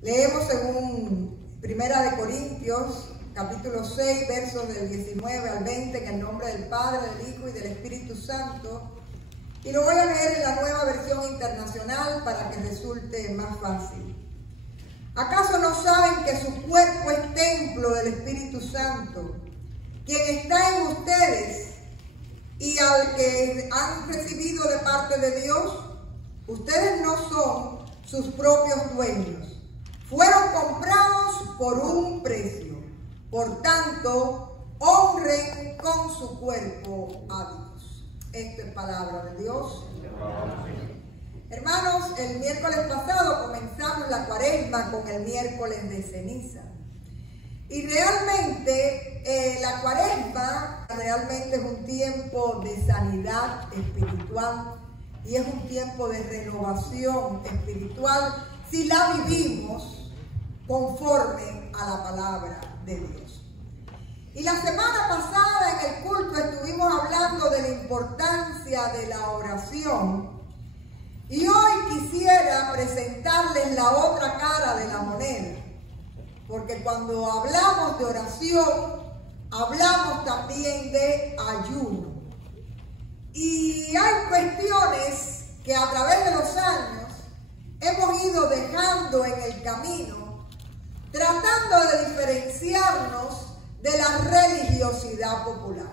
Leemos según Primera de Corintios, capítulo 6, versos del 19 al 20, en el nombre del Padre, del Hijo y del Espíritu Santo. Y lo voy a leer en la Nueva Versión Internacional para que resulte más fácil. ¿Acaso no saben que su cuerpo es templo del Espíritu Santo, quien está en ustedes y al que han recibido de parte de Dios? Ustedes no son sus propios dueños. Fueron comprados por un precio. Por tanto, honren con su cuerpo a Dios. Esta es palabra de Dios. Hermanos, el miércoles pasado comenzamos la cuaresma con el miércoles de ceniza. Y realmente la cuaresma realmente es un tiempo de sanidad espiritual y es un tiempo de renovación espiritual si la vivimos conforme a la palabra de Dios. Y la semana pasada en el culto estuvimos hablando de la importancia de la oración. Y hoy quisiera presentarles la otra cara de la moneda. Porque cuando hablamos de oración, hablamos también de ayuno. Y hay cuestiones que a través de los años hemos ido dejando en el camino, tratando de diferenciarnos de la religiosidad popular.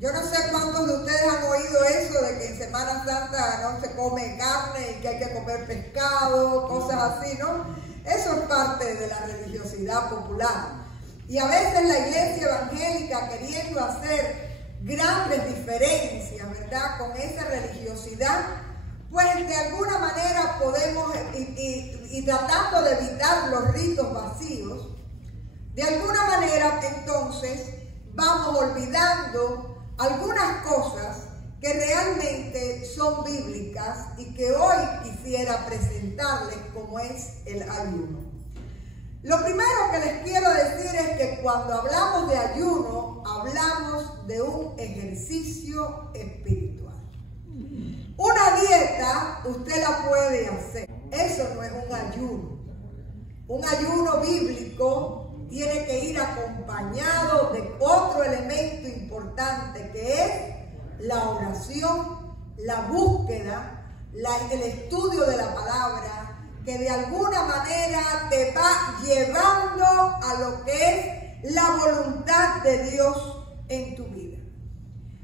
Yo no sé cuántos de ustedes han oído eso de que en Semana Santa no se come carne y que hay que comer pescado, cosas así, ¿no? Eso es parte de la religiosidad popular. Y a veces la iglesia evangélica, queriendo hacer grandes diferencias, ¿verdad?, con esa religiosidad, pues de alguna manera podemos, y tratando de evitar los ritos vacíos, de alguna manera entonces vamos olvidando algunas cosas que realmente son bíblicas y que hoy quisiera presentarles, como es el ayuno. Lo primero que les quiero decir es que cuando hablamos de ayuno, hablamos de un ejercicio espiritual. Una dieta usted la puede hacer, eso no es un ayuno. Un ayuno bíblico tiene que ir acompañado de otro elemento importante, que es la oración, la búsqueda, el estudio de la palabra, que de alguna manera te va llevando a lo que es la voluntad de Dios en tu vida.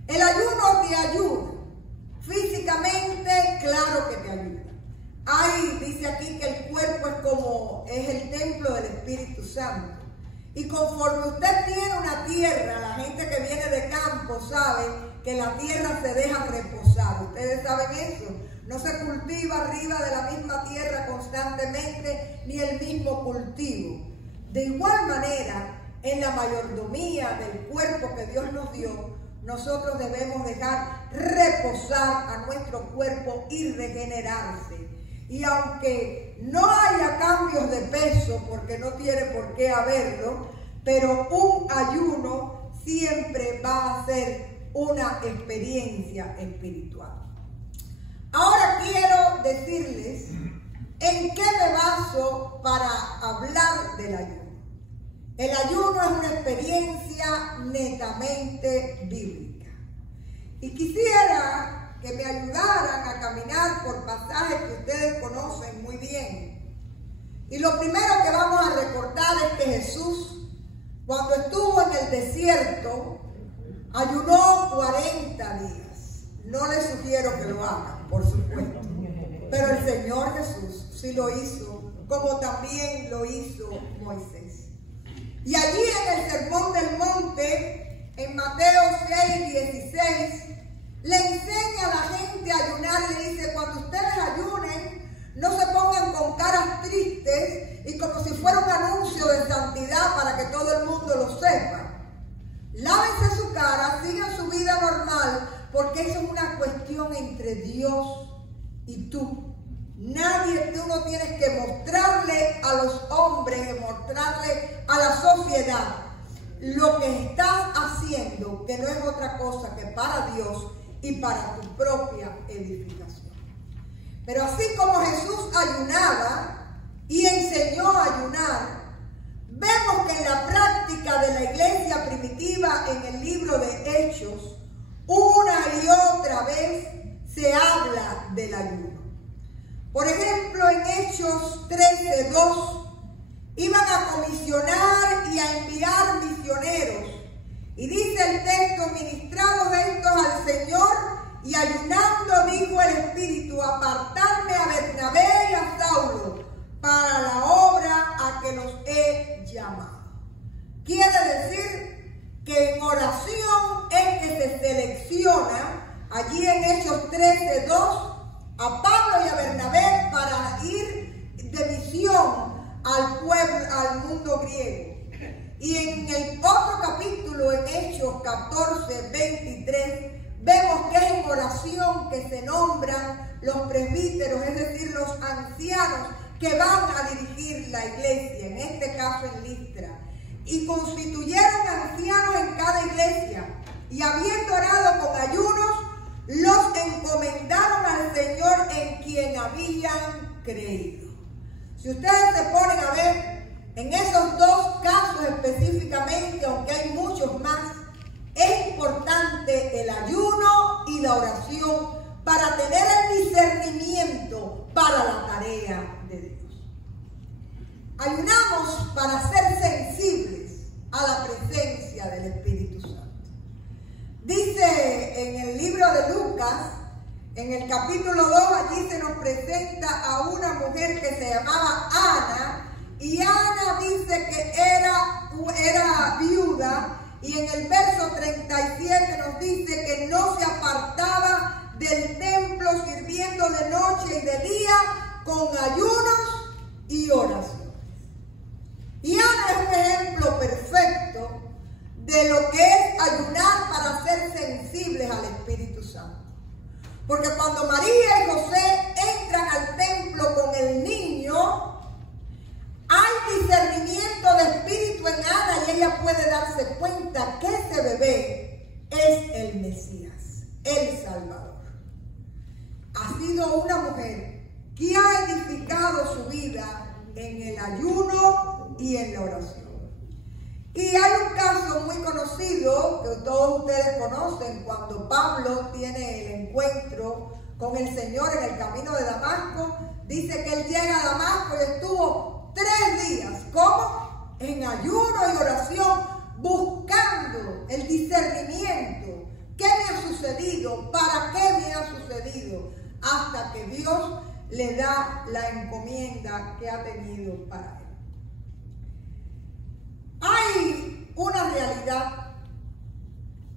El ayuno te ayuda. Físicamente, claro que te ayuda. Ahí dice aquí que el cuerpo es el templo del Espíritu Santo. Y conforme usted tiene una tierra, la gente que viene de campo sabe que la tierra se deja reposar. Ustedes saben eso. No se cultiva arriba de la misma tierra constantemente, ni el mismo cultivo. De igual manera, en la mayordomía del cuerpo que Dios nos dio, nosotros debemos dejar reposar a nuestro cuerpo y regenerarse. Y aunque no haya cambios de peso, porque no tiene por qué haberlo, pero un ayuno siempre va a ser una experiencia espiritual. Ahora quiero decirles en qué me baso para hablar del ayuno. El ayuno es una experiencia netamente bíblica. Y quisiera que me ayudaran a caminar por pasajes que ustedes conocen muy bien. Y lo primero que vamos a recordar es que Jesús, cuando estuvo en el desierto, ayunó 40 días. No les sugiero que lo hagan, por supuesto. Pero el Señor Jesús sí lo hizo, como también lo hizo Moisés. Y allí en el Sermón del Monte, en Mateo 6:16, le enseña a la gente a ayunar y le dice: cuando ustedes ayunen, no se pongan con caras tristes y como si fuera un anuncio de santidad para que todo el mundo lo sepa. Lávense su cara, sigan su vida normal, porque eso es una cuestión entre Dios y tú. Tú no tienes que mostrarle a los hombres, mostrarle a la sociedad lo que estás haciendo, que no es otra cosa que para Dios y para tu propia edificación. Pero así como Jesús ayunaba y enseñó a ayunar, vemos que en la práctica de la iglesia primitiva en el libro de Hechos, una y otra vez se habla del ayuno. Por ejemplo, en Hechos 13:2, iban a comisionar y a enviar misioneros. Y dice el texto: ministrados estos al Señor y ayunando, dijo el Espíritu: apartadme a Bernabé y a Saulo para la obra a que los he llamado. Quiere decir que en oración es que se selecciona, allí en Hechos 13:2, a Pablo y a Bernabé para ir de misión al pueblo, al mundo griego. Y en el otro capítulo, en Hechos 14:23, vemos que es en oración que se nombran los presbíteros, es decir, los ancianos que van a dirigir la iglesia, en este caso en Listra. Y constituyeron ancianos en cada iglesia, y habiendo orado con ayunos, los encomendaron al Señor en quien habían creído. Si ustedes se ponen a ver, en esos dos casos específicamente, aunque hay muchos más, es importante el ayuno y la oración para tener el discernimiento para la tarea de Dios. Ayunamos para ser sensibles a la presencia del Espíritu Santo. Dice en el libro de Lucas, en el capítulo 2, allí se nos presenta a una mujer que se llamaba Ana, y Ana dice que era viuda, y en el verso 37 nos dice que no se apartaba del templo, sirviendo de noche y de día con ayunos y oraciones. Y Ana es un ejemplo perfecto de lo que es ayunar para ser sensibles al Espíritu Santo. Porque cuando María y José entran al templo con el niño, hay discernimiento de espíritu en Ana y ella puede darse cuenta que ese bebé es el Mesías, el Salvador. Ha sido una mujer que ha edificado su vida en el ayuno y en la oración. Y hay un caso muy conocido que todos ustedes conocen, cuando Pablo tiene el encuentro con el Señor en el camino de Damasco. Dice que él llega a Damasco y estuvo 3 días, ¿cómo? En ayuno y oración, buscando el discernimiento. ¿Qué me ha sucedido? ¿Para qué me ha sucedido? Hasta que Dios le da la encomienda que ha tenido para él. Hay una realidad.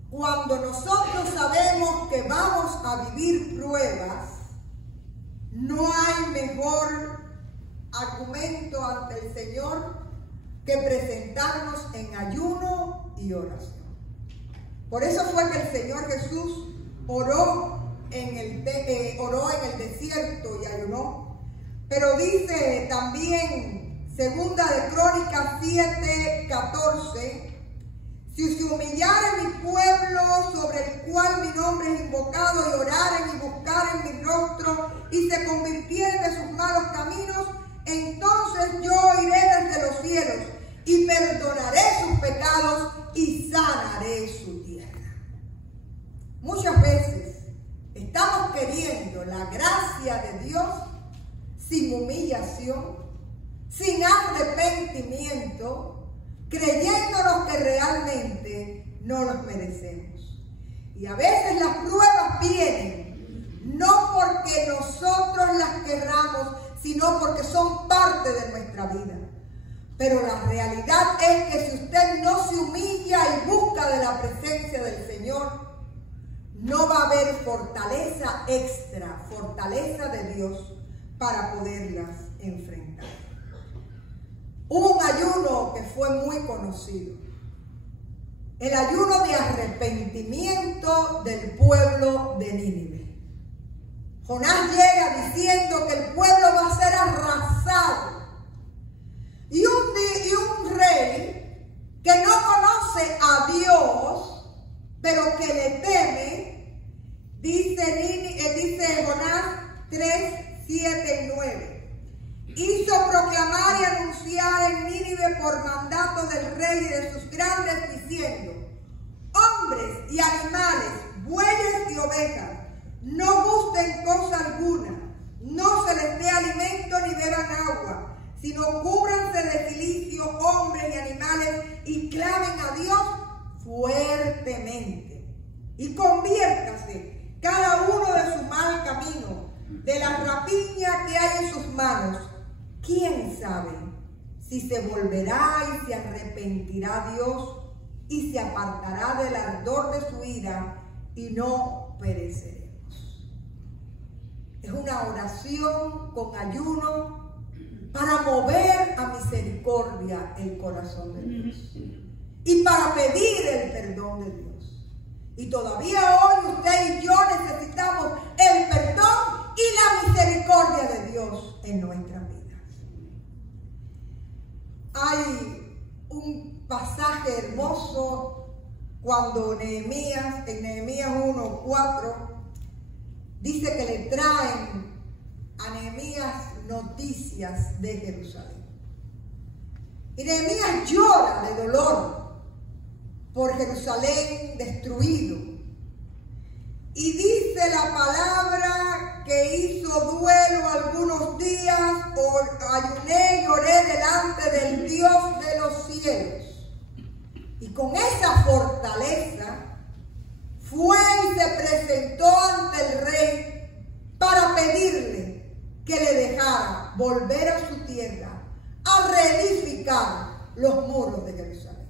Cuando nosotros sabemos que vamos a vivir pruebas, no hay mejor argumento ante el Señor que presentarnos en ayuno y oración. Por eso fue que el Señor Jesús oró en el desierto y ayunó. Pero dice también Segunda de Crónicas 7:14, si se humillare mi pueblo sobre el cual mi nombre es invocado, y oraren y buscaren mi rostro y se convirtieren de sus malos caminos, entonces yo iré desde los cielos y perdonaré sus pecados y sanaré su tierra. Muchas veces estamos queriendo la gracia de Dios sin humillación, sin arrepentimiento, creyéndonos que realmente no los merecemos. Y a veces las pruebas vienen no porque nosotros las querramos, sino porque son parte de nuestra vida. Pero la realidad es que si usted no se humilla y busca de la presencia del Señor, no va a haber fortaleza extra, fortaleza de Dios para poderlas enfrentar. Hubo un ayuno que fue muy conocido, el ayuno de arrepentimiento del pueblo de Nínive. Jonás llega diciendo que el pueblo va a ser arrasado. Y un rey que no conoce a Dios, pero que le teme, dice Jonás 3, 7 y 9. Hizo proclamar por mandato del rey y de sus grandes, diciendo: hombres y animales, bueyes y ovejas, no gusten cosa alguna, no se les dé alimento ni beban agua, sino cúbranse de cilicio hombres y animales y clamen a Dios fuertemente. Y conviértase cada uno de su mal camino, de la rapiña que hay en sus manos. ¿Quién sabe si se volverá y se arrepentirá Dios y se apartará del ardor de su ira y no pereceremos? Es una oración con ayuno para mover a misericordia el corazón de Dios y para pedir el perdón de Dios. Y todavía hoy usted y yo necesitamos el perdón y la misericordia de Dios en nuestras vidas. Hay un pasaje hermoso cuando en Nehemías 1:4, dice que le traen a Nehemías noticias de Jerusalén. Y Nehemías llora de dolor por Jerusalén destruido. Y dice la palabra que hizo duelo algunos días, ayuné y oré delante del Dios de los cielos. Y con esa fortaleza fue y se presentó ante el rey para pedirle que le dejara volver a su tierra, a reedificar los muros de Jerusalén.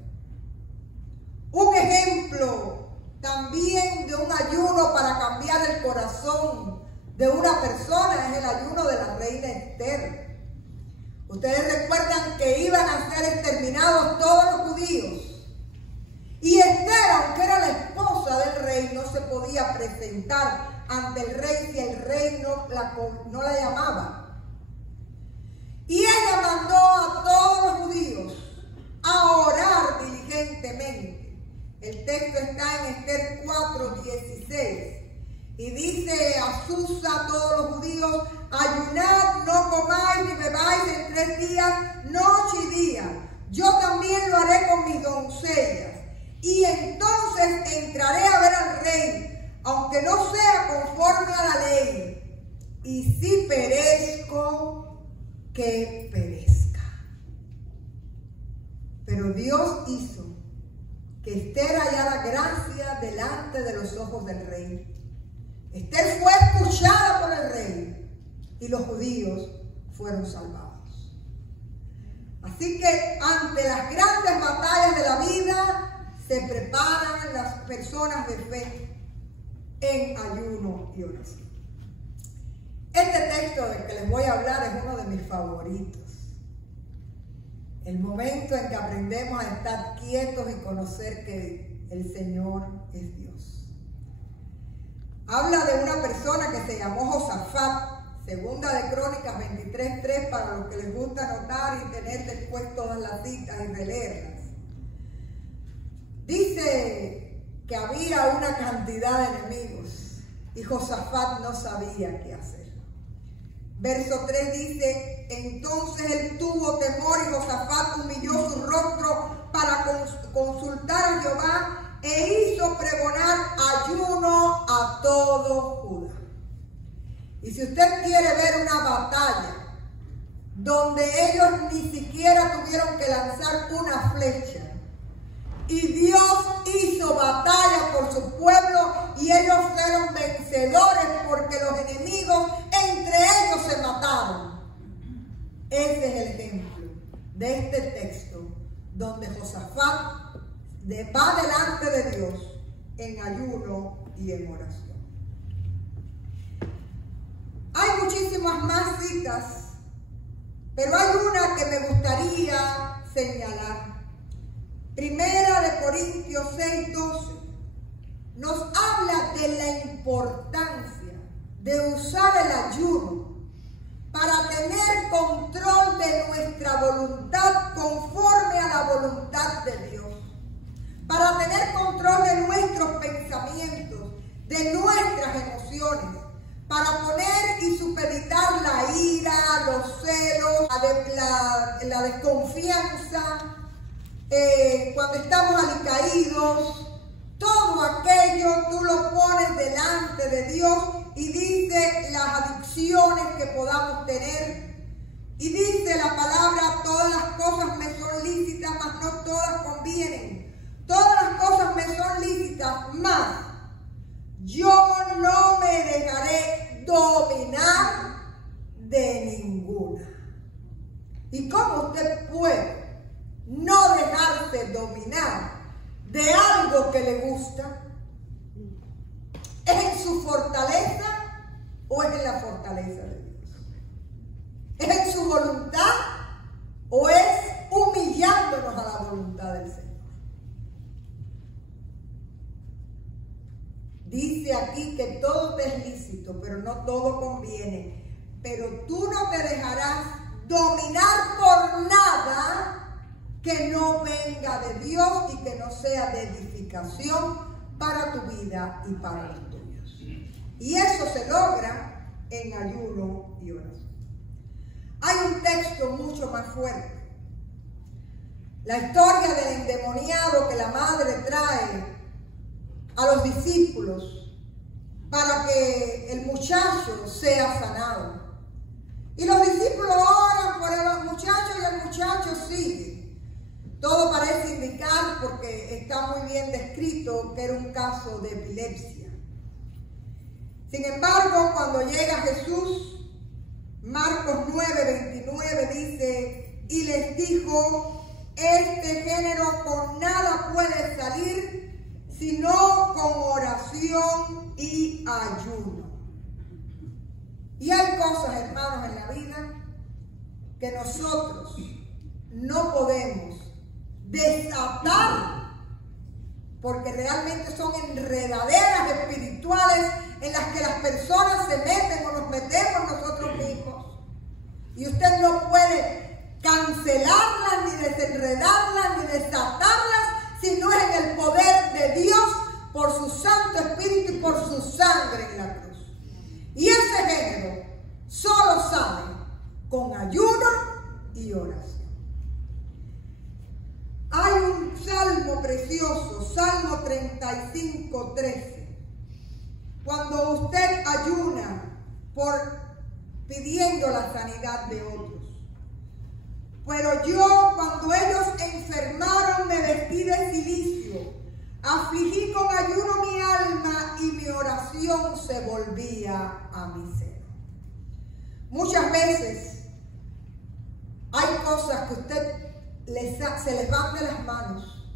Un ejemplo también de un ayuno para cambiar el corazón de una persona es el ayuno de la reina Esther. Ustedes recuerdan que iban a ser exterminados todos los judíos. Y Esther, aunque era la esposa del rey, no se podía presentar ante el rey si el rey no la llamaba. Y ella mandó a todos los judíos a orar diligentemente. El texto está en Esther 4:16. Y dice a Susa a todos los judíos: ayunad, no comáis ni bebáis en 3 días, noche y día. Yo también lo haré con mis doncellas. Y entonces entraré a ver al rey, aunque no sea conforme a la ley. Y si perezco, que perezca. Pero Dios hizo que Esther hallara gracia delante de los ojos del rey. Esther fue escuchada por el rey y los judíos fueron salvados. Así que ante las grandes batallas de la vida se preparan las personas de fe en ayuno y oración. Este texto del que les voy a hablar es uno de mis favoritos. El momento en que aprendemos a estar quietos y conocer que el Señor es Dios. Habla de una persona que se llamó Josafat, segunda de Crónicas 23:3, para los que les gusta anotar y tener después todas las citas y releerlas. Dice que había una cantidad de enemigos y Josafat no sabía qué hacer. Verso 3 dice: entonces él tuvo temor y Josafat humilló su rostro para consultar a Jehová e hizo pregonar ayuno a todo Judá. Y si usted quiere ver una batalla donde ellos ni siquiera tuvieron que lanzar una flecha, y Dios hizo batalla por su pueblo y ellos fueron vencedores porque los enemigos entre ellos se mataron. Ese es el ejemplo de este texto donde Josafat va delante de Dios en ayuno y en oración. Hay muchísimas más citas, pero hay una que me gustaría señalar. Primera de Corintios 6:12 nos habla de la importancia de usar el ayuno para tener control de nuestra voluntad conforme a la voluntad de Dios, para tener control de nuestros pensamientos, de nuestras emociones, para poner y supeditar la ira, los celos, la desconfianza, cuando estamos alicaídos, todo aquello tú lo pones delante de Dios y dice las adicciones que podamos tener. Y dice la palabra, todas las cosas me son lícitas, mas no todas convienen. Todas las cosas me son lícitas, mas yo no me dejaré dominar de ninguna. ¿Y cómo usted puede no dejarse dominar de algo que le gusta? ¿Es en su fortaleza o es en la fortaleza de Dios? ¿Es en su voluntad o es humillándonos a la voluntad del Señor? Dice aquí que todo te es lícito, pero no todo conviene. Pero tú no te dejarás dominar por nada que no venga de Dios y que no sea de edificación para tu vida y para los tuyos. Y eso se logra en ayuno y oración. Hay un texto mucho más fuerte. La historia del endemoniado que la madre trae a los discípulos para que el muchacho sea sanado. Y los discípulos oran por el muchacho y el muchacho sigue. Todo parece indicar, porque está muy bien descrito, que era un caso de epilepsia. Sin embargo, cuando llega Jesús, Marcos 9:29 dice, y les dijo, este género con nada puede salir, sino con oración y ayuno. Y hay cosas, hermanos, en la vida que nosotros no podemos desatar, porque realmente son enredaderas espirituales en las que las personas se meten o nos metemos nosotros mismos. Y usted no puede cancelarlas, ni desenredarlas, ni desatarlas, si no es en el poder de Dios, por su Santo Espíritu y por su sangre en la cruz. Y ese género solo sale con ayuno y oración. Hay un salmo precioso, Salmo 35:13. Cuando usted ayuna pidiendo la sanidad de otros. Pero yo, cuando ellos enfermaron, me vestí de cilicio, afligí con ayuno mi alma y mi oración se volvía a mi seno. Muchas veces hay cosas que usted se levanta las manos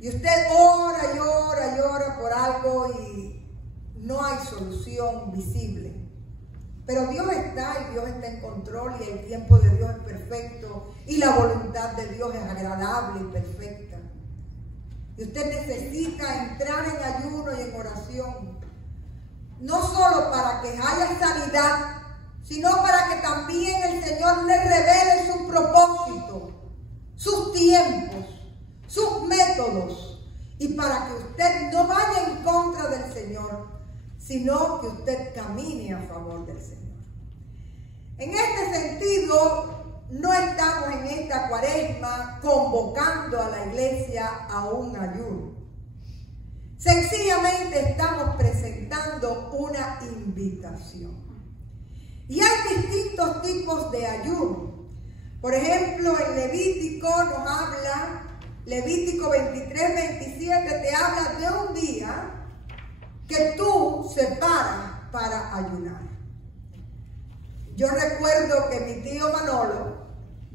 y usted ora y ora y ora por algo y no hay solución visible. Pero Dios está y Dios está en control y el tiempo de Dios es perfecto y la voluntad de Dios es agradable y perfecta. Y usted necesita entrar en ayuno y en oración, no solo para que haya sanidad, sino para que también el Señor le revele su propósito, sus tiempos, sus métodos, y para que usted no vaya en contra del Señor, sino que usted camine a favor del Señor. En este sentido, no estamos en esta cuaresma convocando a la iglesia a un ayuno. Sencillamente estamos presentando una invitación. Y hay distintos tipos de ayuno. Por ejemplo, en Levítico nos habla, Levítico 23:27 te habla de un día que tú separas para ayunar. Yo recuerdo que mi tío Manolo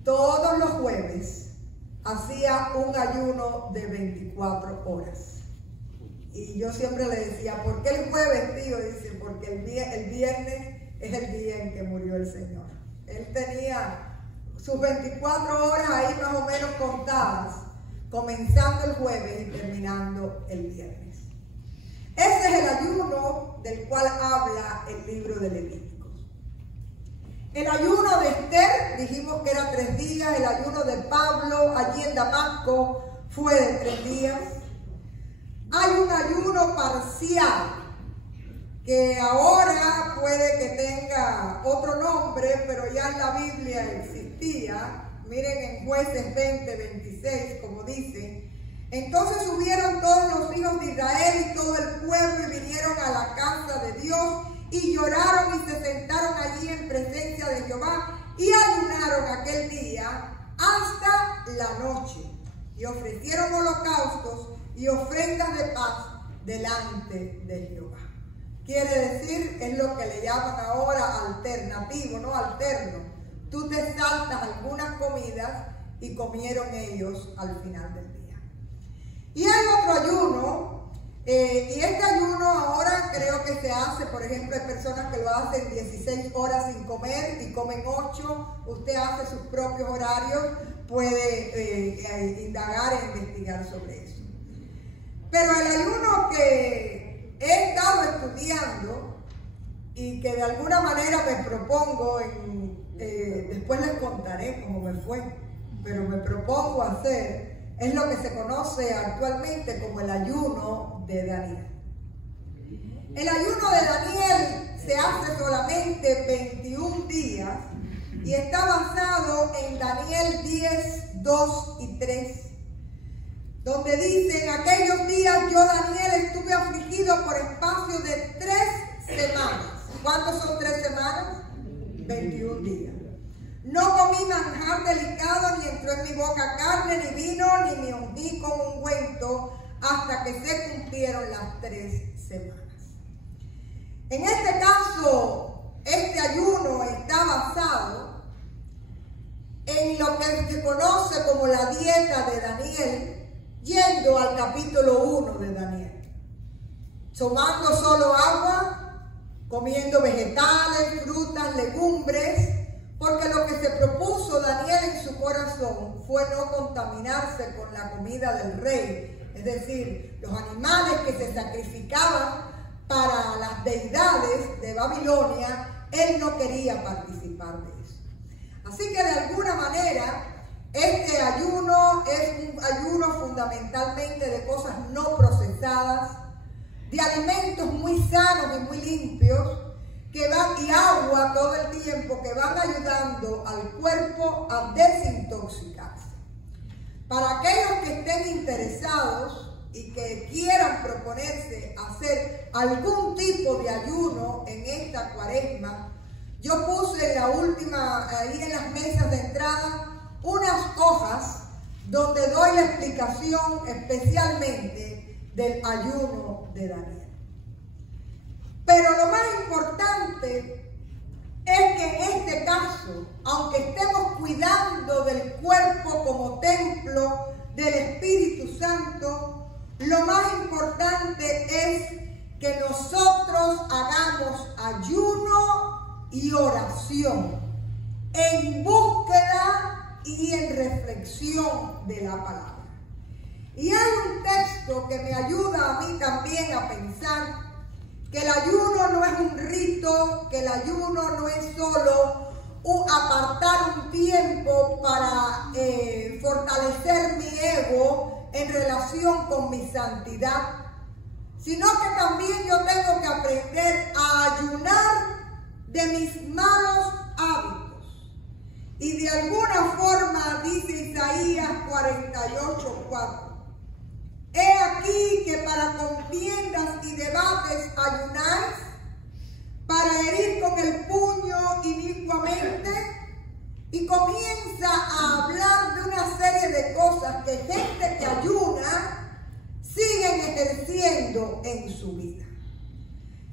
todos los jueves hacía un ayuno de 24 horas. Y yo siempre le decía, ¿por qué el jueves, tío? Dice, porque el viernes es el día en que murió el Señor. Él tenía sus 24 horas ahí más o menos contadas, comenzando el jueves y terminando el viernes. Ese es el ayuno del cual habla el libro de Levíticos. El ayuno de Esther, dijimos que era 3 días. El ayuno de Pablo allí en Damasco fue de 3 días. Hay un ayuno parcial que ahora puede que tenga otro nombre, pero ya en la Biblia existía. Miren en Jueces 20:26, como dice: entonces subieron todos los hijos de Israel y todo el pueblo y vinieron a la casa de Dios y lloraron y se sentaron allí en presencia de Jehová y ayunaron aquel día hasta la noche y ofrecieron holocaustos y ofrendas de paz delante de Jehová. Quiere decir, es lo que le llaman ahora alternativo, no alterno. Tú te saltas algunas comidas y comieron ellos al final del día. Y hay otro ayuno, y este ayuno ahora creo que se hace, por ejemplo, hay personas que lo hacen 16 horas sin comer y comen 8. Usted hace sus propios horarios, puede indagar e investigar sobre eso. Pero el ayuno que he estado estudiando y que de alguna manera me propongo, después les contaré cómo me fue, pero me propongo hacer, es lo que se conoce actualmente como el ayuno de Daniel. El ayuno de Daniel se hace solamente 21 días y está basado en Daniel 10, 2 y 3, donde dice: en aquellos días yo, Daniel, estuve afligido por espacio de 3 semanas. ¿Cuántos son 3 semanas? 21 días. No comí manjar delicado, ni entró en mi boca carne, ni vino, ni me ungí con ungüento, hasta que se cumplieron las 3 semanas. En este caso, este ayuno está basado en lo que se conoce como la dieta de Daniel, yendo al capítulo 1 de Daniel. Tomando solo agua, comiendo vegetales, frutas, legumbres, porque lo que se propuso Daniel en su corazón fue no contaminarse con la comida del rey, es decir, los animales que se sacrificaban para las deidades de Babilonia. Él no quería participar de eso. Así que de alguna manera este ayuno es un ayuno fundamentalmente de cosas no procesadas, de alimentos muy sanos y muy limpios, que van, y agua todo el tiempo, que van ayudando al cuerpo a desintoxicarse. Para aquellos que estén interesados y que quieran proponerse hacer algún tipo de ayuno en esta cuaresma, yo puse en la última, ahí en las mesas de entrada, unas hojas donde doy la explicación especialmente del ayuno de Daniel. Pero lo más importante es que en este caso, aunque estemos cuidando del cuerpo como templo del Espíritu Santo, lo más importante es que nosotros hagamos ayuno y oración en búsqueda y en reflexión de la palabra. Y hay un texto que me ayuda a mí también a pensar que el ayuno no es un rito, que el ayuno no es solo apartar un tiempo para fortalecer mi ego en relación con mi santidad, sino que también yo tengo que aprender a ayunar de mis malos hábitos. Y de alguna forma dice Isaías 48:4. He aquí que para contiendas y debates ayunáis, para herir con el puño inicuamente, y comienza a hablar de una serie de cosas que gente que ayuna siguen ejerciendo en su vida.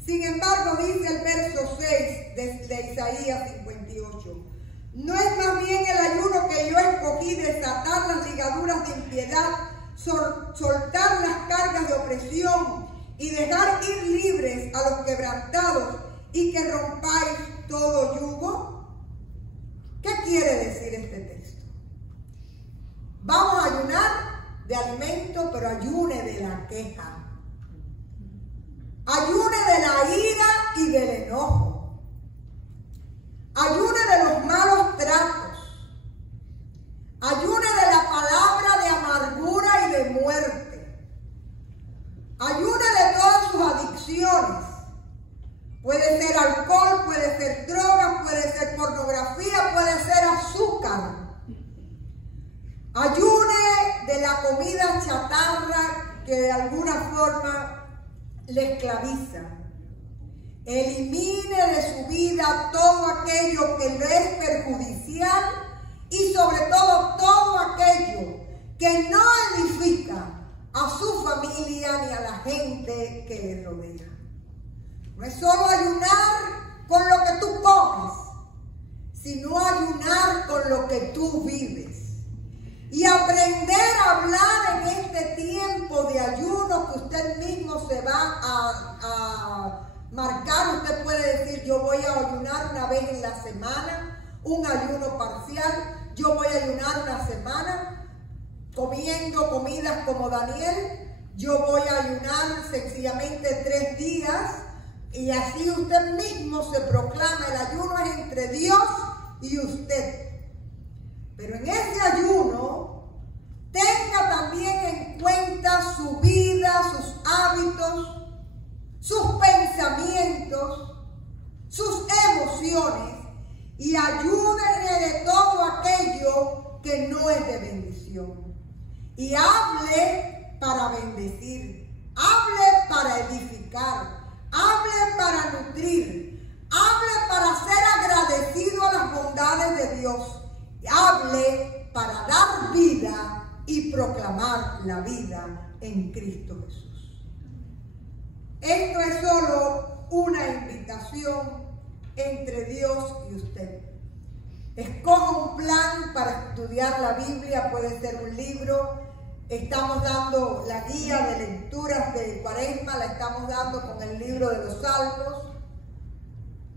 Sin embargo, dice el verso 6 de Isaías 58, no es más bien el ayuno que yo escogí desatar las ligaduras de impiedad, soltar las cargas de opresión y dejar ir libres a los quebrantados y que rompáis todo yugo. ¿Qué quiere decir este texto? Vamos a ayunar de alimento, pero ayune de la queja, ayune de la ira y del enojo, ayune de los malos tratos, ayune de la palabra de amargura y de muerte, ayune de todas sus adicciones, Ayune de la comida chatarra que de alguna forma le esclaviza. Elimine de su vida todo aquello que le es perjudicial y sobre todo aquello que no edifica a su familia ni a la gente que le rodea. No es solo ayunar con lo que tú comes, sino ayunar con lo que tú vives. Y aprender a hablar en este tiempo de ayuno que usted mismo se va a marcar. Usted puede decir, yo voy a ayunar una vez en la semana, un ayuno parcial. Yo voy a ayunar una semana comiendo comidas como Daniel. Yo voy a ayunar sencillamente 3 días. Y así usted mismo se proclama. El ayuno es entre Dios y usted. Pero en ese ayuno, tenga también en cuenta su vida, sus hábitos, sus pensamientos, sus emociones, y ayúdele de todo aquello que no es de bendición. Y hable para bendecir, hable para edificar, hable para nutrir, hable para ser agradecido a las bondades de Dios. Hable para dar vida y proclamar la vida en Cristo Jesús. Esto es solo una invitación entre Dios y usted. Escoja un plan para estudiar la Biblia, puede ser un libro. Estamos dando la guía de lecturas de Cuaresma, la estamos dando con el libro de los Salmos.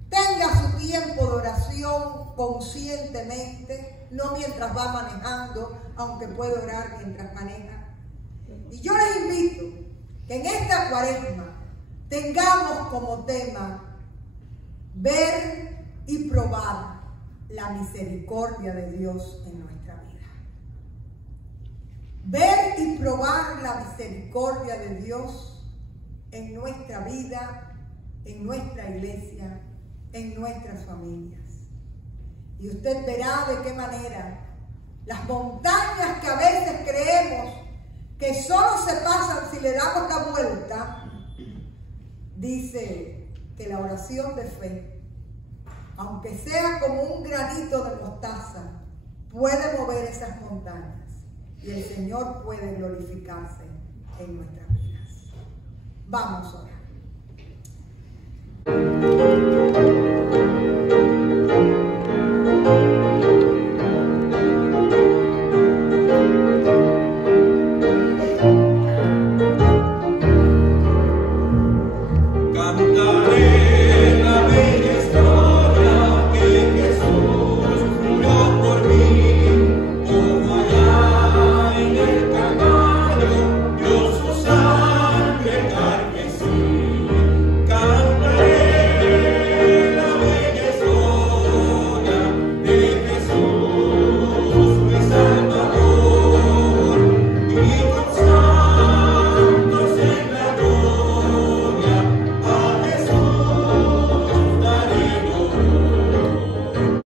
Tenga su tiempo de oración conscientemente, no mientras va manejando, aunque puede orar mientras maneja. Y yo les invito que en esta Cuaresma tengamos como tema ver y probar la misericordia de Dios en nuestra vida. Ver y probar la misericordia de Dios en nuestra vida, en nuestra iglesia, en nuestras familias. Y usted verá de qué manera las montañas que a veces creemos que solo se pasan si le damos la vuelta, dice que la oración de fe, aunque sea como un granito de mostaza, puede mover esas montañas y el Señor puede glorificarse en nuestras vidas. Vamos a orar.